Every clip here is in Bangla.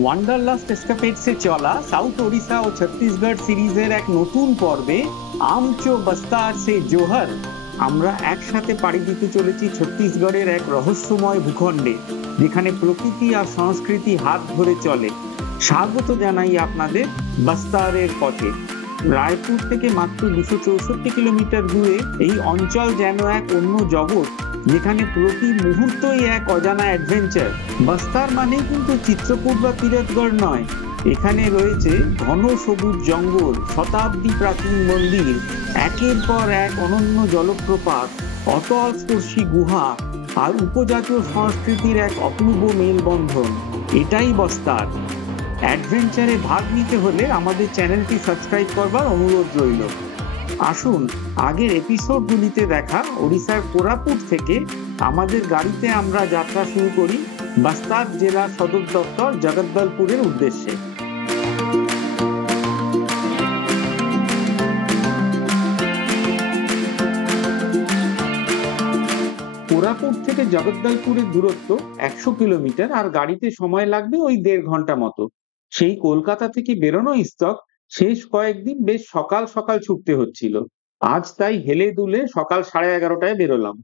ওয়ান্ডারলাস্ট এসকাপেডসে চলা সাউথ ওড়িশা ও ছত্তিশগড় সিরিজের এক নতুন পর্বে আমচো বস্তার সে জোহর আমরা একসাথে পাড়ি দিতে চলেছি ছত্তিশগড়ের এক রহস্যময় ভূখণ্ডে, যেখানে প্রকৃতি আর সংস্কৃতি হাত ধরে চলে। স্বাগত জানাই আপনাদের বস্তারের পথে। রায়পুর থেকে মাত্র 264 কিলোমিটার দূরে এই অঞ্চল যেন এক অন্য জগৎ, যেখানে প্রতি মুহূর্তই এক অজানা অ্যাডভেঞ্চার। বস্তার মানে কিন্তু চিত্রকূট বা তিরথগড় নয়, এখানে রয়েছে ঘন সবুজ জঙ্গল, শতাব্দী প্রাচীন মন্দির, একের পর এক অনন্য জলপ্রপাত, অতল স্পর্শী গুহা আর উপজাতীয় সংস্কৃতির এক অপূর্ব মেলবন্ধন। এটাই বস্তার। অ্যাডভেঞ্চারে ভাগ নিতে হলে আমাদের চ্যানেলটি সাবস্ক্রাইব করবার অনুরোধ রইল। আসুন আগের এপিসোডগুলিতে দেখা ওড়িশার কোরাপুট থেকে আমাদের গাড়িতে আমরা যাত্রা শুরু করি বস্তার জেলা সদর দপ্তর জগদ্দলপুরের উদ্দেশ্যে। কোরাপুট থেকে জগদ্দলপুরের দূরত্ব 100 কিলোমিটার, আর গাড়িতে সময় লাগবে ওই 1.5 ঘন্টা মতো। সেই কলকাতা থেকে বেরোনো স্টক শেষ কয়েকদিন বেশ সকাল সকাল ছুটতে হচ্ছিল। আজ তাই হেলে দুলে সকাল 11:30টায় বেরোলাম।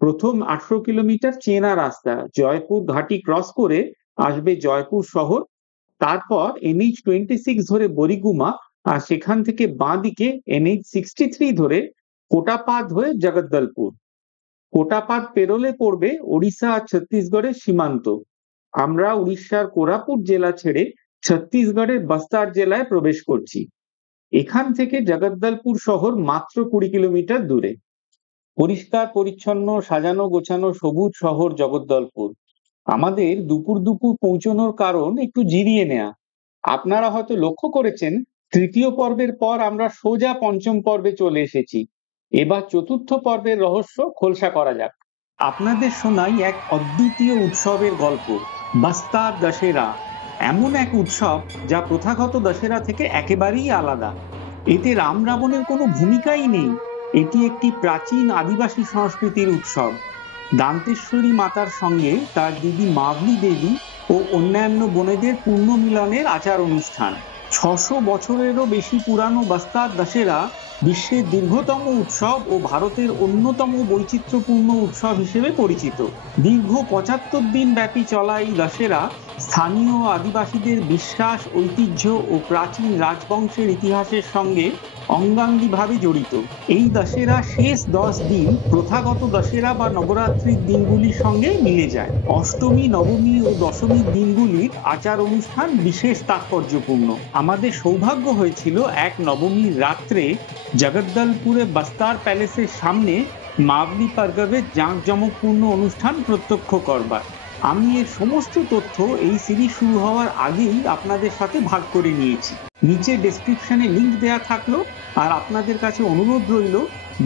প্রথম 18 কিলোমিটার চেনা রাস্তা, জয়পুর ঘাটি ক্রস করে আসবে জয়পুর শহর, তারপর NH-26 ধরে বরিগুমা, আর সেখান থেকে বাঁ দিকে NH-63 ধরে কোটাপাদ হয়ে জগদ্দলপুর। কোটাপাদ পেরোলে পড়বে ওড়িশা আর ছত্তিশগড়ের সীমান্ত। আমরা উড়িষ্যার কোরাপুট জেলা ছেড়ে ছত্তিশগড়ের বস্তার জেলায় প্রবেশ করছি। এখান থেকে জগদ্দলপুর শহর মাত্র 20 কিলোমিটার দূরে। পরিষ্কার পরিচ্ছন্ন, সাজানো গোছানো সবুজ শহর জগদ্দলপুর। আমাদের দুপুর দুপুর পৌঁছানোর কারণ একটু জিরিয়ে নেয়া। আপনারা হয়তো লক্ষ্য করেছেন, তৃতীয় পর্বের পর আমরা সোজা পঞ্চম পর্বে চলে এসেছি। এবার চতুর্থ পর্বের রহস্য খোলসা করা যাক। আপনাদের শোনাই এক অদ্বিতীয় উৎসবের গল্প, বস্তার দশেরা। এমন এক উৎসব যা প্রথাগত দশেরা থেকে একেবারেই আলাদা। এতে রাম রাবণের কোনো ভূমিকাই নেই। এটি একটি প্রাচীন আদিবাসী সংস্কৃতির উৎসব। দান্তেশ্বরী মাতার সঙ্গে তার দিদি মাভলি দেবী ও অন্যান্য বোনেদের পূর্ণ মিলনের আচার অনুষ্ঠান। 600 বছরেরও বেশি পুরানো বস্তার দশেরা বিশ্বের দীর্ঘতম উৎসব ও ভারতের অন্যতম বৈচিত্র্যপূর্ণ উৎসব হিসেবে পরিচিত। দীর্ঘ 75 দিন ব্যাপী চলা এই দশেরা স্থানীয় আদিবাসীদের বিশ্বাস, ঐতিহ্য ও প্রাচীন রাজবংশের ইতিহাসের সঙ্গে অঙ্গাঙ্গিভাবে জড়িত। এই দশেরা শেষ 10 দিন প্রথাগত দশেরা বা নবরাত্রির দিনগুলির সঙ্গে মিলে যায়। অষ্টমী, নবমী ও দশমীর দিনগুলির আচার অনুষ্ঠান বিশেষ তাৎপর্যপূর্ণ। আমাদের সৌভাগ্য হয়েছিল এক নবমীর রাত্রে জগদ্দলপুরে বস্তার প্যালেসের সামনে মাভলি পর্গবের জাঁকজমকপূর্ণ অনুষ্ঠান প্রত্যক্ষ করবার। আমি এর সমস্ত তথ্য এই সিরিজ শুরু হওয়ার আগেই আপনাদের সাথে ভাগ করে নিয়েছি। নিচে ডেসক্রিপশনে লিংক দেয়া থাকলো, আর আপনাদের কাছে অনুরোধ রইল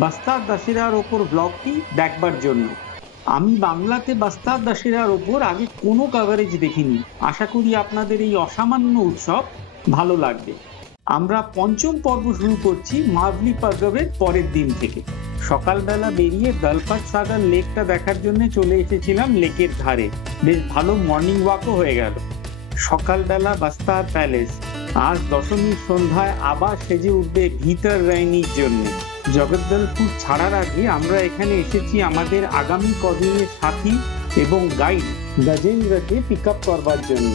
বস্তার দশেরার ওপর ব্লগটি দেখবার জন্য। আমি বাংলাতে বস্তার দশেরার ওপর আগে কোনো কভারেজ দেখিনি। আশা করি আপনাদের এই অসামান্য উৎসব ভালো লাগবে। আমরা পঞ্চম পর্ব শুরু করছি মাভলি পর্গবের পরের দিন থেকে। সকালবেলা বেরিয়ে দলপত সাগর লেকটা দেখার জন্য চলে এসেছিলাম লেকের ধারে। বেশ ভালো মর্নিং ওয়াকও হয়ে গেল। সকালবেলা বস্তার প্যালেস, আজ দশমীর সন্ধ্যায় আবার সেজে উঠবে ভিতর রাইনির জন্য। জগদ্দলপুর ছাড়ার আগে আমরা এখানে এসেছি আমাদের আগামী কদিনের সাথী এবং গাইড গজেন্দ্রকে পিক আপ করবার জন্য।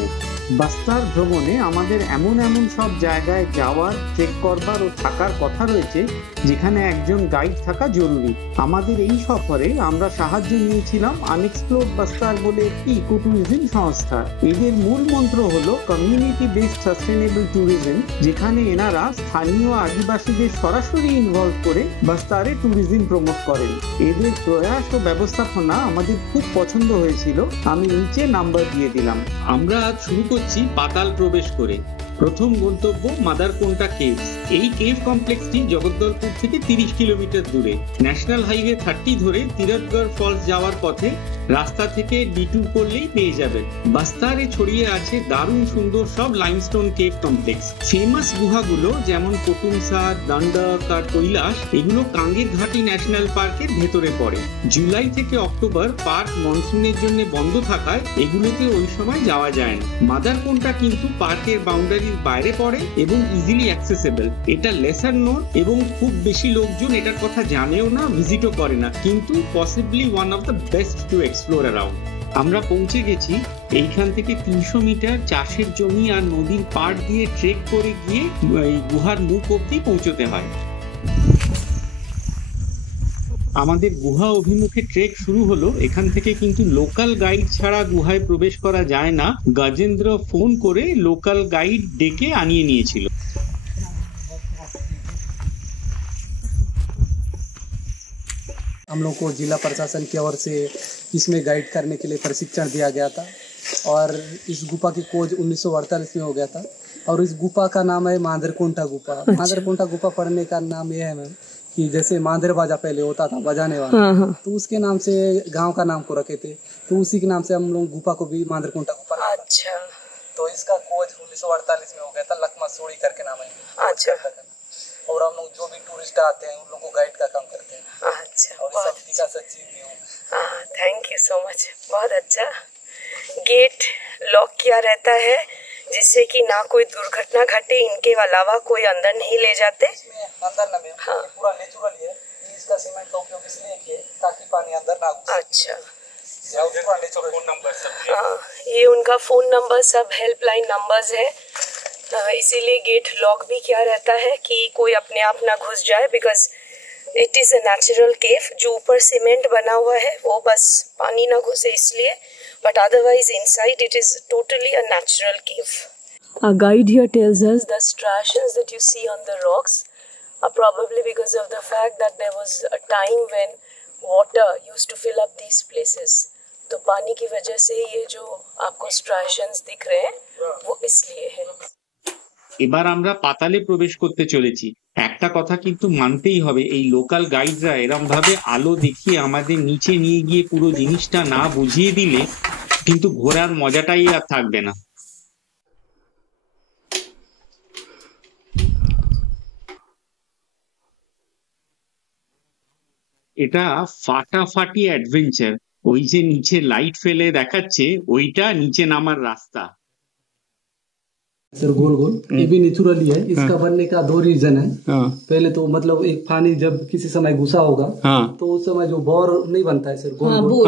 বস্তার ভ্রমণে আমাদের এমন সব জায়গায় যাওয়ার, চেক করবার ও থাকার কথা রয়েছে যেখানে একজন গাইড থাকা জরুরি। আমাদের এই সফরে আমরা সাহায্য নিয়েছিলাম আনএক্সপ্লোরড বস্তার বলে একটি ইকো ট্যুরিজম সংস্থা। এদের মূল মন্ত্র হলো কমিউনিটি বেসড সাস্টেনেবল ট্যুরিজম, যেখানে এনারা স্থানীয় আদিবাসীদের সরাসরি ইনভলভ করে বস্তারে ট্যুরিজম প্রমোট করেন। এদের প্রয়াস ও ব্যবস্থাপনা আমাদের খুব পছন্দ হয়েছিল। আমি নিচে নাম্বার দিয়ে দিলাম। আমরা আজ শুরু করছি পাতাল প্রবেশ করে। প্রথম গন্তব্য মাদারকোন্টা কেভস। এই কেভ কমপ্লেক্সটি জগদ্দলপুর থেকে 30 কিলোমিটার দূরে। ন্যাশনাল হাইওয়ে 30 ধরে তিরথগড় ফলস যাওয়ার পথে রাস্তা থেকে ডিটুর করলেই পেয়ে যাবেন। বাস্তারে ছড়িয়ে আছে দারুণ সুন্দর সব লাইমস্টোন কেভ কমপ্লেক্স। ফেমাস গুহাগুলো যেমন কোটুমসা, দান্ডক আর কৈলাস, এগুলো কাঙ্গের ঘাটি ন্যাশনাল পার্কের ভেতরে পড়ে। জুলাই থেকে অক্টোবর পার্ক মনসুনের জন্য বন্ধ থাকায় এগুলোতে ওই সময় যাওয়া যায় না। মাদারকোনটা কিন্তু পার্কের বাউন্ডারির বাইরে পড়ে এবং ইজিলি অ্যাক্সেসেবল। এটা লেসার নোন এবং খুব বেশি লোকজন এটার কথা জানেও না, ভিজিটও করে না, কিন্তু possibly one of the best to explore around. আমরা পৌঁছে গেছি। এইখান থেকে 300 মিটার চাষের জমি আর নদীর পাড় দিয়ে ট্রেক করে গিয়ে এই গুহার মুখ অব্দি পৌঁছতে হয়। আমাদের গুহা অভিমুখে ট্রেক শুরু হলো। এখান থেকে কিন্তু লোকাল গাইড ছাড়া গুহায় প্রবেশ করা যায় না। গজেন্দ্র ফোন করে লোকাল গাইড ডেকে আনিয়ে নিয়েছিল। हम लोग को जिला प्रशासन की ओर से इसमें गाइड करने के लिए प्रशिक्षण दिया गया था और इस गुफा की खोज 1948 में हो गया था और इस गुफा का नाम है मांदरकोंटा गुफा। अच्छा। मांदरकोंटा गुफा पढ़ने का नाम यह है मैम कि जैसे मांदर बाजा पहले होता था बजाने वाला, तो उसके नाम से गांव का नाम को रखे थे, तो उसी के नाम से हम लोग गुफा को भी मांदरकोंटा गुफा। अच्छा। तो इसका खोज 1948 में हो गया था, लखमा सोड़ी करके नाम है। अच्छा। और हम लोग जो भी टूरिस्ट आते हैं उन लोग को गाइड का काम करते हैं। अच्छा। और का सचिव भी हूँ। थैंक यू सो मच, बहुत अच्छा। गेट लॉक किया रहता है जिससे कि ना कोई दुर्घटना घटे, इनके अलावा कोई अंदर नहीं ले जाते। अंदर ना मैम, हाँ। पूरा नेचुरल है। इसका सीमेंट का उपयोग इसलिए किया ताकि पानी अंदर ना घुसे। अच्छा। पूरा नेचुरल फोन नंबर सब। हाँ, ये उनका फोन नंबर सब हेल्पलाइन नंबर्स है, इसीलिए गेट लॉक भी किया रहता है कि कोई अपने आप ना घुस जाए, because it is a natural cave. जो ऊपर सीमेंट बना हुआ है वो बस पानी ना घुसे इसलिए, but otherwise inside it is totally a natural cave. Our guide here tells us the striations that you see on the rocks are probably because of the fact that there was a time when water used to fill up these places. तो पानी की वजह से ये जो आपको striations दिख रहे हैं वो इसलिए है। এবার আমরা পাতালে প্রবেশ করতে চলেছি। একটা কথা কিন্তু মানতেই হবে, এই লোকাল গাইডরা এরম ভাবে আলো দেখিয়ে আমাদের নিচে নিয়ে গিয়ে পুরো জিনিসটা না বুঝিয়ে দিলে কিন্তু ঘোরার মজাটাই আর থাকবে না। এটা ফাটাফাটি অ্যাডভেঞ্চার। ওই যে নিচে লাইট ফেলে দেখাচ্ছে ওইটা নিচে নামার রাস্তা। सर गोल गोल ये भी नेचुरली है। इसका बनने का दो रीजन है। पहले तो मतलब एक पानी जब किसी समय घुसा होगा तो उस समय जो बोर नहीं बनता है सर, गोल गोल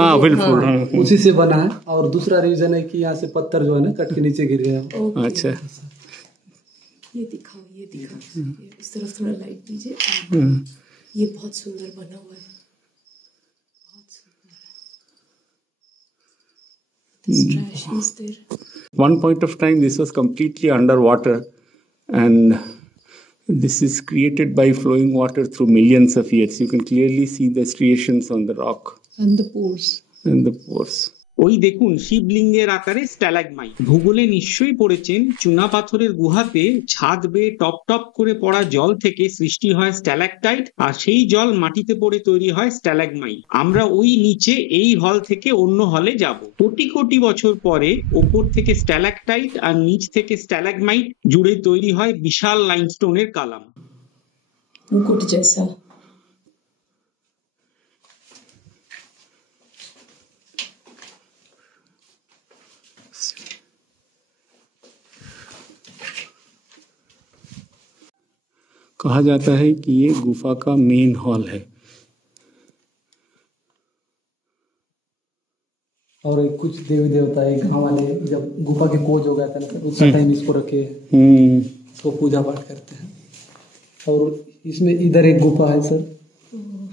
उसी से बना है। और दूसरा रीजन है कि यहाँ से पत्थर जो है ना कट के नीचे गिर गया। अच्छा, ये दिखाओ, ये दिखाओ, इस तरफ थोड़ा लाइट दीजिए। ये बहुत सुंदर बना हुआ है, बहुत सुंदर है। This trash is there. One point of time this was completely underwater, and this is created by flowing water through millions of years. You can clearly see the striations on the rock and the pores. ওই দেখুন শিবলিঙ্গের আকারে স্ট্যালাগমাইট। ভূগোলে নিশ্চয়ই পড়েছেন চুনা পাথরের গুহাতে ছাদ বেয়ে টপ টপ করে পড়া জল থেকে সৃষ্টি হয় স্ট্যালাকটাইট, আর সেই জল মাটিতে পড়ে তৈরি হয় স্ট্যালাগমাইট। আমরা ওই নিচে এই হল থেকে অন্য হলে যাব। কোটি কোটি বছর পরে ওপর থেকে স্ট্যালাকটাইট আর নিচ থেকে স্ট্যালাগমাইট জুড়ে তৈরি হয় বিশাল লাইমস্টোনের কালাম। মুকুট জैसा। कहा जाता है कि ये गुफा का मेन हॉल है। और कुछ देवी देवता है गाँव वाले जब गुफा की खोज हो गया था ना उस टाइम इसको रखे इसको पूजा पाठ करते हैं। और इसमें इधर एक गुफा है सर,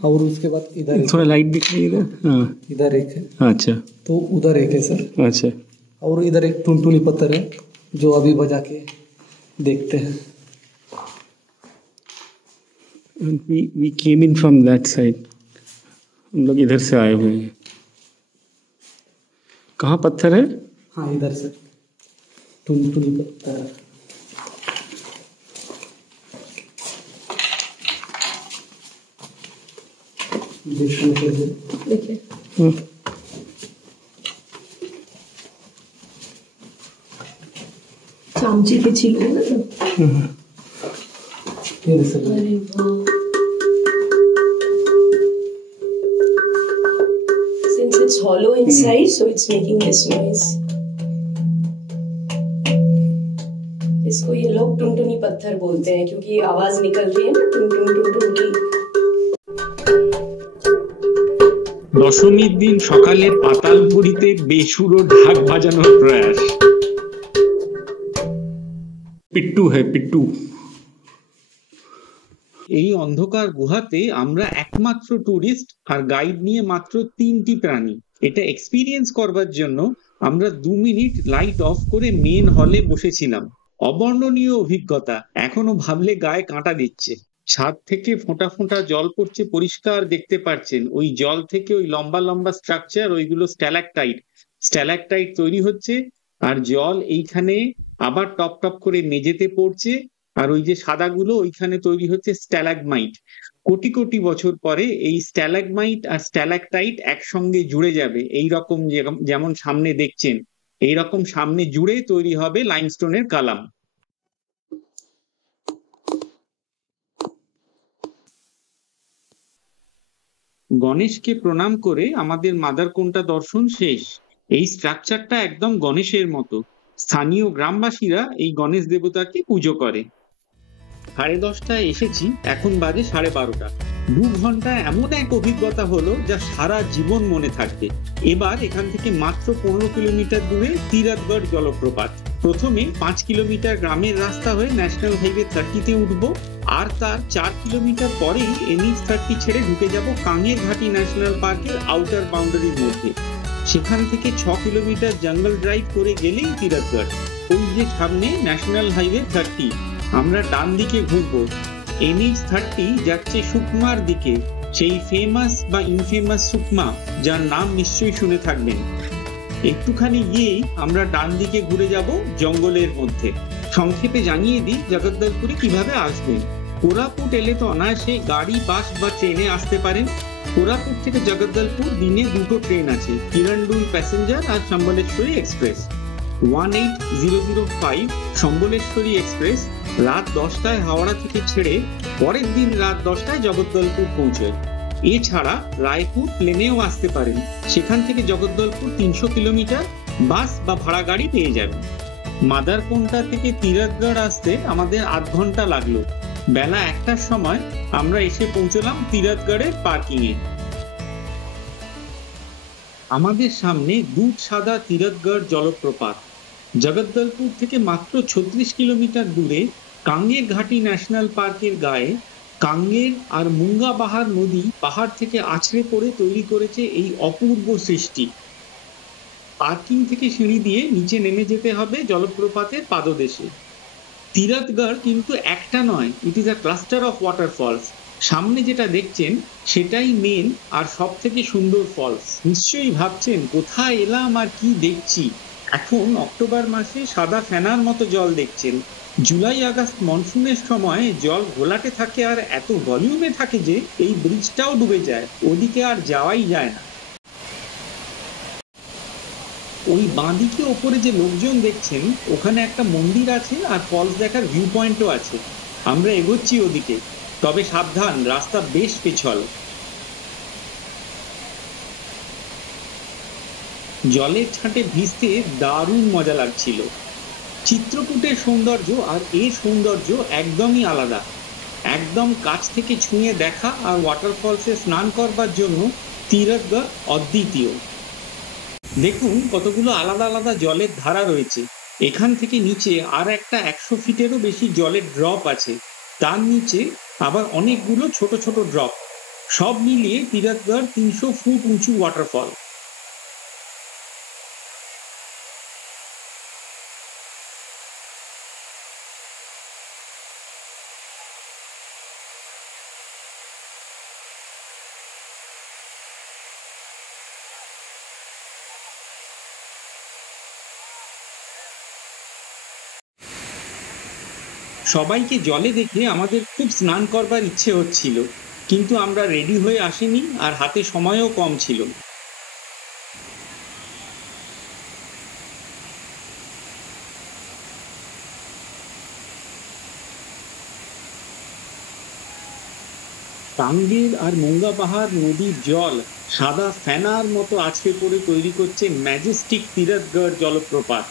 और उसके बाद इधर थोड़ा लाइट दिखाई इधर एक है। अच्छा, तो उधर एक है सर। अच्छा, और इधर एक टुनटुनी पत्थर है जो अभी बजा के देखते हैं। we came in from that side, हम लोग इधर से आए हुए हैं। कहाँ पत्थर है? हाँ इधर से टुनटुनी पत्थर। देखिए चामचे के छिलके ना तो ये देखो अरे वाह since it's hollow inside so it's making this noise इसको ये लोग टुनटुनी पत्थर बोलते हैं क्योंकि आवाज निकल रही है ना टुन टुन टुन टुन की দশমীর দিন সকালে পাতালপুরীতে বেসুরো ঢাক বাজানোর প্রয়াস। पिट्टू है पिट्टू। এই অন্ধকার গুহাতে আমরা একমাত্র টুরিস্ট আর গাইড নিয়ে মাত্র 3টি প্রাণী। এটা এক্সপিরিয়েন্স করবার জন্য আমরা 2 মিনিট লাইট অফ করে মেন হলে বসেছিলাম। অবর্ণনীয় অভিজ্ঞতা, এখনো ভাবলে গায়ে কাঁটা দিচ্ছে। ছাদ থেকে ফোঁটা ফোঁটা জল পড়ছে, পরিষ্কার দেখতে পাচ্ছেন। ওই জল থেকে ওই লম্বা লম্বা স্ট্রাকচার, ওইগুলো স্ট্যালাকটাইট। স্ট্যালাকটাইট তৈরি হচ্ছে আর জল এইখানে আবার টপ টপ করে মেঝেতে পড়ছে, আর ওই যে সাদাগুলো ওইখানে তৈরি হচ্ছে স্ট্যালাগমাইট। কোটি কোটি বছর পরে এই স্ট্যালাগমাইট আর স্ট্যালাকটাইট একসঙ্গে জুড়ে যাবে, এই রকম যেমন সামনে দেখছেন, এই রকম সামনে জুড়ে তৈরি হবে লাইমস্টোনের কালাম। গণেশকে প্রণাম করে আমাদের মাদারকোন্টা দর্শন শেষ। এই স্ট্রাকচারটা একদম গণেশের মতো। স্থানীয় গ্রামবাসীরা এই গণেশ দেবতাকে পুজো করে। 10:30টায় এসেছি, এখন বাজে 12:30। 2 ঘন্টা এমন এক অভিজ্ঞতা হলো যা সারা জীবন মনে থাকবে। এবার এখান থেকে মাত্র 15 কিলোমিটার দূরে তিরাথগড় জলপ্রপাত। প্রথমে 5 কিলোমিটার গ্রামের রাস্তা হয়ে ন্যাশনাল হাইওয়ে 30-তে উঠবো, আর তার 4 কিলোমিটার পরেই NH 30 ছেড়ে ঢুকে যাব কাঙ্গের ঘাটি ন্যাশনাল পার্কের আউটার বাউন্ডারির মধ্যে। সেখান থেকে 6 কিলোমিটার জঙ্গল ড্রাইভ করে গেলেই তিরাথগড়। ওই যে সামনে ন্যাশনাল হাইওয়ে 30, আমরা ডান দিকে ঘুরবো। NH 30 যাচ্ছে সুকমার দিকে, সেই ফেমাস বা ইনফেমাস সুকমা, যার নাম নিশ্চয়ই শুনে থাকবেন। একটুখানি গিয়েই আমরা ডান দিকে ঘুরে যাব জঙ্গলের মধ্যে। সংক্ষেপে জানিয়ে দিই জগদ্দলপুরে কিভাবে আসবেন। কোরাপুট এলে তো অনায়াসে গাড়ি, বাস বা ট্রেনে আসতে পারেন। কোরাপুট থেকে জগদ্দলপুর দিনে 2টো ট্রেন আছে, কিরণডুল প্যাসেঞ্জার আর সম্বলেশ্বরী এক্সপ্রেস। 18005 সম্বলেশ্বরী এক্সপ্রেস রাত 10টায় হাওড়া থেকে ছেড়ে পরের দিন রাত 10টায় জগদ্দলপুর পৌঁছয়। এছাড়া রায়পুর প্লেনেও আসতে পারেন, সেখান থেকে জগদ্দলপুর 300 কিলোমিটার, বাস বা ভাড়া গাড়ি পেয়ে যাবেন। মাদারকোন্টা থেকে তিরাথগড় আসতে আমাদের 8 ঘন্টা লাগলো। বেলা 1টার সময় আমরা এসে পৌঁছলাম তিরাথগড়ের পার্কিংয়ে। আমাদের সামনে দুধ সাদা তিরাথগড় জলপ্রপাত। জগদ্দলপুর থেকে মাত্র 36 কিলোমিটার দূরে কাঙ্গের ঘাটি ন্যাশনাল পার্কের গায়ে কাঙ্গের আর মুঙ্গাবাহার নদী পাহাড় থেকে আছড়ে পড়ে তৈরি করেছে এই অপূর্ব সৃষ্টি। পার্কিং থেকে সিঁড়ি দিয়ে নিচে নেমে যেতে হবে জলপ্রপাতের পাদদেশে। তিরাথগড় কিন্তু একটা নয়, it is a cluster of waterfalls. সামনে যেটা দেখছেন সেটাই মেন আর সব থেকে সুন্দর ফলস। নিশ্চয়ই ভাবছেন কোথায় এলাম আর কি দেখছি। এখন অক্টোবর মাসে সাদা ফেনার মতো জল দেখছেন। জুলাই আগস্ট মনসুনের সময় জল ঘোলাটে থাকে আর এত ভলিউমে থাকে যে এই ব্রিজটাও ডুবে যায়, ওদিকে আর যাওয়াই যায় না। ওই বাঁদিকে ওপরে যে লোকজন দেখছেন ওখানে একটা মন্দির আছে আর ফলস দেখার ভিউ পয়েন্টও আছে। আমরা এগোচ্ছি ওদিকে, তবে সাবধান, রাস্তা বেশ পেছল। জলের ছাঁটে ভিজতে দারুণ মজা লাগছিল। চিত্রকূটের সৌন্দর্য আর এর সৌন্দর্য একদমই আলাদা। একদম কাছ থেকে ছুঁয়ে দেখা আর ওয়াটারফলসে স্নান করবার জন্য তিরাথগড় অদ্বিতীয়। দেখুন কতগুলো আলাদা আলাদা জলের ধারা রয়েছে। এখান থেকে নিচে আর একটা 100 ফিটেরও বেশি জলের ড্রপ আছে, তার নিচে আবার অনেকগুলো ছোট ছোট ড্রপ। সব মিলিয়ে তিরাথগড় 300 ফুট উঁচু ওয়াটারফল। সবাইকে জলে দেখে আমাদের খুব স্নান করবার ইচ্ছে হচ্ছিল, কিন্তু আমরা রেডি হয়ে আসিনি আর হাতে সময়ও কম ছিল। টাঙ্গের আর মুঙ্গা পাহাড় নদীর জল সাদা ফেনার মতো আছড়ে পড়ে তৈরি করছে ম্যাজেস্টিক তিরথগড় জলপ্রপাত।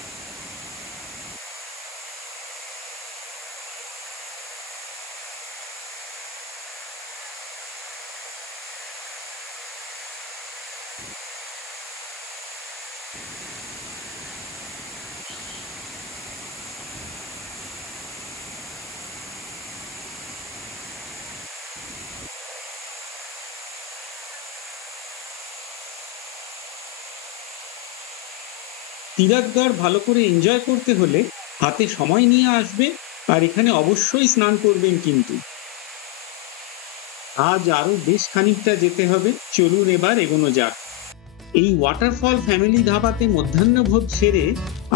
তিরথগড় ভালো করে এনজয় করতে হলে হাতে সময় নিয়ে আসবে, আর এখানে অবশ্যই স্নান করবেন। কিন্তু আজ আরো বেশ খানিকটা যেতে হবে, চলুন এবার এগোনো যাক। এই ওয়াটারফল ফ্যামিলি ধাবাতে মধ্যাহ্নভোজ সেরে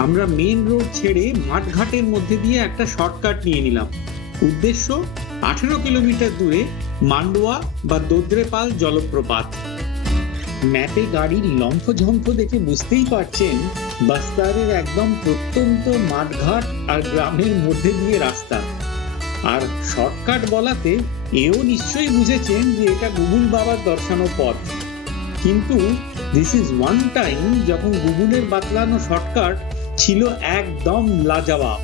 আমরা মেন রোড ছেড়ে মাঠঘাটের মধ্যে দিয়ে একটা শর্টকাট নিয়ে নিলাম। উদ্দেশ্য 18 কিলোমিটার দূরে মান্ডোয়া বা দোদ্রেপাল জলপ্রপাত। ম্যাপে গাড়ির লম্ফঝম্ফ দেখে বুঝতেই পারছেন বাস্তারের একদম প্রত্যন্ত মাঠঘাট আর গ্রামের মধ্যে দিয়ে রাস্তা। আর শর্টকাট বলাতে এও নিশ্চয়ই বুঝেছেন যে এটা গুগল বাবার দর্শানো পথ। কিন্তু দিস ইজ ওয়ান টাইম যখন গুগলের বাতলানো শর্টকাট ছিল একদম লাজবাব।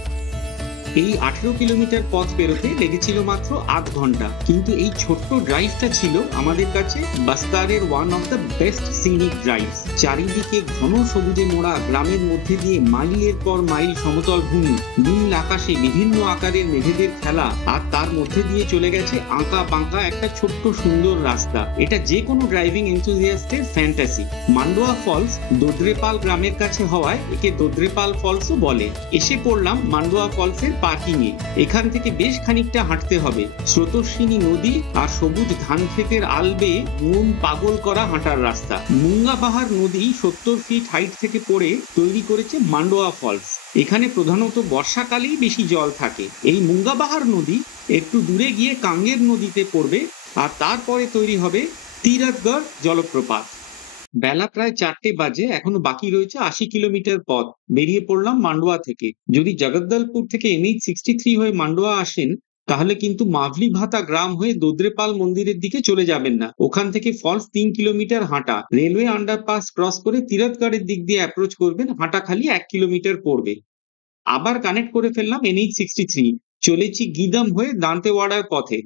এই 18 কিলোমিটার পথ পেরোতে লেগেছিল মাত্র 8 ঘন্টা। কিন্তু এই ছোট্ট ড্রাইভটা ছিল আমাদের কাছে বাস্তারের one of the best scenic drive. চারিদিকে ঘন সবুজে মোড়া গ্রামের মধ্যে দিয়ে মাইলের পর মাইল সমতল ভূমি, নীল আকাশে বিভিন্ন আকারের মেঘেদের খেলা, আর তার মধ্যে দিয়ে চলে গেছে আঁকা বাঁকা একটা ছোট্ট সুন্দর রাস্তা। এটা যে কোনো ড্রাইভিং এনথুজিয়াস্টের ফ্যান্টাসি। মান্ডোয়া ফলস দোদ্রেপাল গ্রামের কাছে হওয়ায় একে দোদ্রেপাল ফলসও বলে। এসে পড়লাম মান্ডোয়া ফলসের পার্কিং এ। এখান থেকে বেশ খানিকটা হাঁটতে হবে। স্রোতস্বিনী নদী আর সবুজ ধান ক্ষেতের আলবে মন পাগল করা হাঁটার রাস্তা। মুঙ্গা পাহাড় নদী 70 ফিট হাইট থেকে পড়ে তৈরি করেছে মান্ডোয়া ফলস। এখানে প্রধানত বর্ষাকালেই বেশি জল থাকে। এই মুঙ্গা পাহাড় নদী একটু দূরে গিয়ে কাঙ্গের নদীতে পড়বে, আর তারপরে তৈরি হবে তিরথগড় জলপ্রপাত। বেলা প্রায় 4টে বাজে, এখনো বাকি রয়েছে 80 কিলোমিটার পথ। বেরিয়ে পড়লাম মান্ডোয়া থেকে। যদি জগদ্দলপুর থেকে NH63 হয়ে মান্ডোয়া আসেন তাহলে কিন্তু মাভলি ভাতা গ্রাম হয়ে দোদ্রেপাল মন্দিরের দিকে চলে যাবেন না। ওখান থেকে ফলস 3 কিলোমিটার হাঁটা, রেলওয়ে আন্ডারপাস ক্রস করে তিরথগড়ের দিক দিয়ে অ্যাপ্রোচ করবেন। হাঁটা খালি 1 কিলোমিটার পড়বে। আবার কানেক্ট করে ফেললাম NH63। চলেছি গিদম হয়ে দান্তেওয়াড়ার পথে।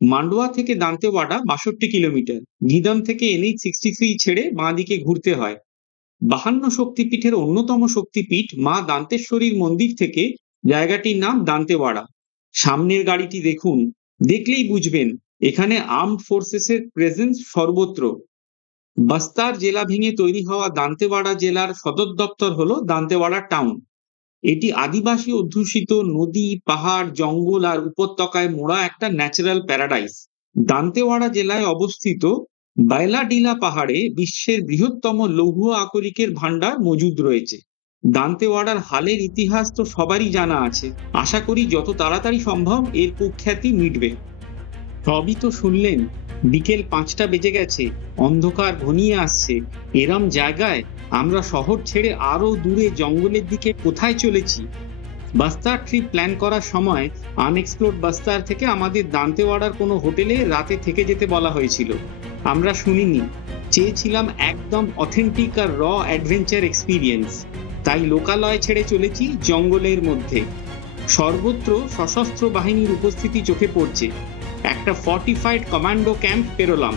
মান্ডোয়া থেকে দান্তেওয়াড়া 62 কিলোমিটার। গিদম থেকে NH63 ছেড়ে বাঁ দিকে ঘুরতে হয়। 52 শক্তিপীঠের অন্যতম শক্তিপীঠ মা দান্তেশ্বরীর মন্দির থেকে জায়গাটির নাম দান্তেওয়াড়া। সামনের গাড়িটি দেখুন, দেখলেই বুঝবেন এখানে আর্মড ফোর্সেসের প্রেজেন্স সর্বত্র। বাস্তার জেলা ভেঙে তৈরি হওয়া দান্তেওয়াড়া জেলার সদর দপ্তর হলো দান্তেওয়াড়া টাউন। এটি আদিবাসী অধ্যুষিত নদী, পাহাড়, জঙ্গল আর উপত্যকায় মোড়া একটা ন্যাচারাল প্যারাডাইস। দান্তেওয়াড়া জেলায় অবস্থিত বাইলাডিলা পাহাড়ে বিশ্বের বৃহত্তম লৌহ আকরিকের ভান্ডার মজুদ রয়েছে। দান্তেওয়াড়ার হালের ইতিহাস তো সবারই জানা আছে। আশা করি যত তাড়াতাড়ি সম্ভব এর কুখ্যাতি মিটবে। সবই তো শুনলেন, বিকেল 5টা বেজে গেছে, অন্ধকার ঘনিয়ে আসছে। এরম জায়গায় আমরা শহর ছেড়ে আরো দূরে জঙ্গলের দিকে কোথায় চলেছি? বাস্তার ট্রিপ প্ল্যান করার সময় আনএক্সপ্লোরড বাস্তার থেকে আমাদের দান্তেওয়াড়ার কোনো হোটেলে রাতে থেকে যেতে বলা হয়েছিল। আমরা শুনিনি, চেয়েছিলাম একদম অথেন্টিক আর র অ্যাডভেঞ্চার এক্সপিরিয়েন্স। তাই লোকালয় ছেড়ে চলেছি জঙ্গলের মধ্যে। সর্বত্র সশস্ত্র বাহিনীর উপস্থিতি চোখে পড়ছে। একটা ফর্টিফাইড কমান্ডো ক্যাম্প পেরোলাম।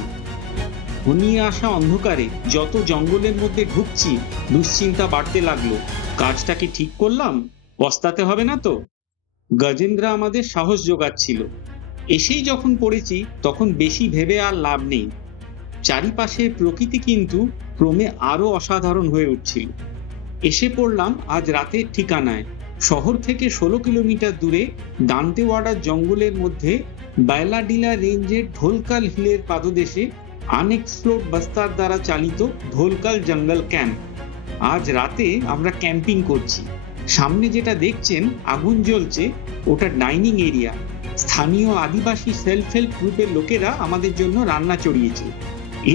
ঘনিয়ে আসা অন্ধকারে যত জঙ্গলের মধ্যে ঢুকছি দুশ্চিন্তা বাড়তে লাগলো। কাজটা কি ঠিক করলাম? পস্তাতে হবে না তো? গজেন্দ্র আমাদের সাহস জোগাচ্ছিল। এসেই যখন পড়েছি তখন বেশি ভেবে আর লাভ নেই। চারিপাশের প্রকৃতি কিন্তু ক্রমে আরো অসাধারণ হয়ে উঠছিল। এসে পড়লাম আজ রাতের ঠিকানায়। শহর থেকে 16 কিলোমিটার দূরে দান্তেওয়াড়ার জঙ্গলের মধ্যে বাইলাডিলা রেঞ্জের ঢোলকাল হিলের পাদদেশে আনএক্সপ্লোরড বাস্তার দ্বারা চালিত ঢোলকাল জঙ্গল ক্যাম্প। আজ রাতে আমরা ক্যাম্পিং করছি। সামনে যেটা দেখছেন আগুন জ্বলছে, ওটা ডাইনিং এরিয়া। স্থানীয় আদিবাসী সেলফ হেল্প গ্রুপের লোকেরা আমাদের জন্য রান্না চড়িয়েছে।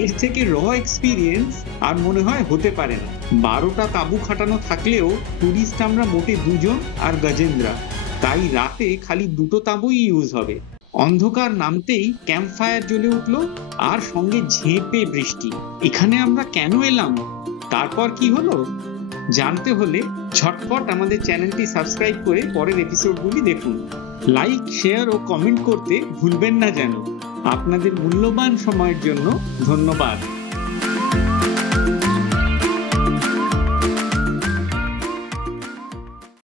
এর থেকে র এক্সপিরিয়েন্স আর মনে হয় হতে পারে না। 12টা তাঁবু খাটানো থাকলেও টুরিস্ট আমরা মোটে 2 জন আর গজেন্দ্রা, তাই রাতে খালি 2টো তাঁবুই ইউজ হবে। অন্ধকার নামতেই ক্যাম্প ফায়ার জ্বলে উঠলো আর সঙ্গে ঝেঁপে বৃষ্টি। এখানে আমরা কেন এলাম, তারপর কি হলো জানতে হলে ঝটপট আমাদের চ্যানেলটি সাবস্ক্রাইব করে পরের এপিসোডগুলি দেখুন। লাইক, শেয়ার ও কমেন্ট করতে ভুলবেন না যেন। আপনাদের মূল্যবান সময়ের জন্য ধন্যবাদ।